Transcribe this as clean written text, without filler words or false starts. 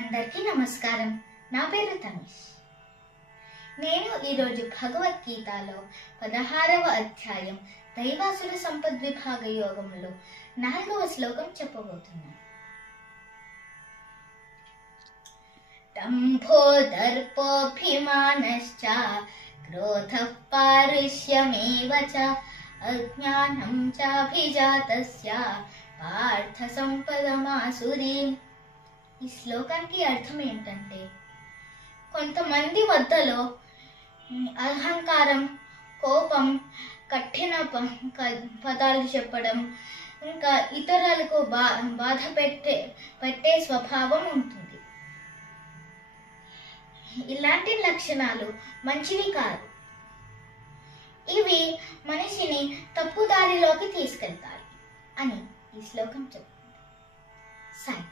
అందరికీ నమస్కారం. నా పేరు తనుష్. నేను ఈరోజు భగవద్గీతలో 16వ అధ్యాయం దైవాసుర సంపద్విభాగ యోగంలో 4వ శ్లోకం చెప్పబోతున్నాను. దంభో దర్పోభిమానశ్చ క్రోధః పారుష్యమేవ చ అజ్ఞానం చాభిజాతస్య పార్థ సంపదమాసురీం. ఈ శ్లోకానికి అర్థం ఏంటంటే, కొంతమంది వద్దలో అహంకారం, కోపం, కఠిన పదాలు చెప్పడం, ఇంకా ఇతరులకు బాధ పెట్టే స్వభావం ఉంటుంది. ఇలాంటి లక్షణాలు మంచివి కాదు. ఇవి మనిషిని తప్పుదారిలోకి తీసుకెళ్తాయి అని ఈ శ్లోకం చెప్తుంది. సాయి.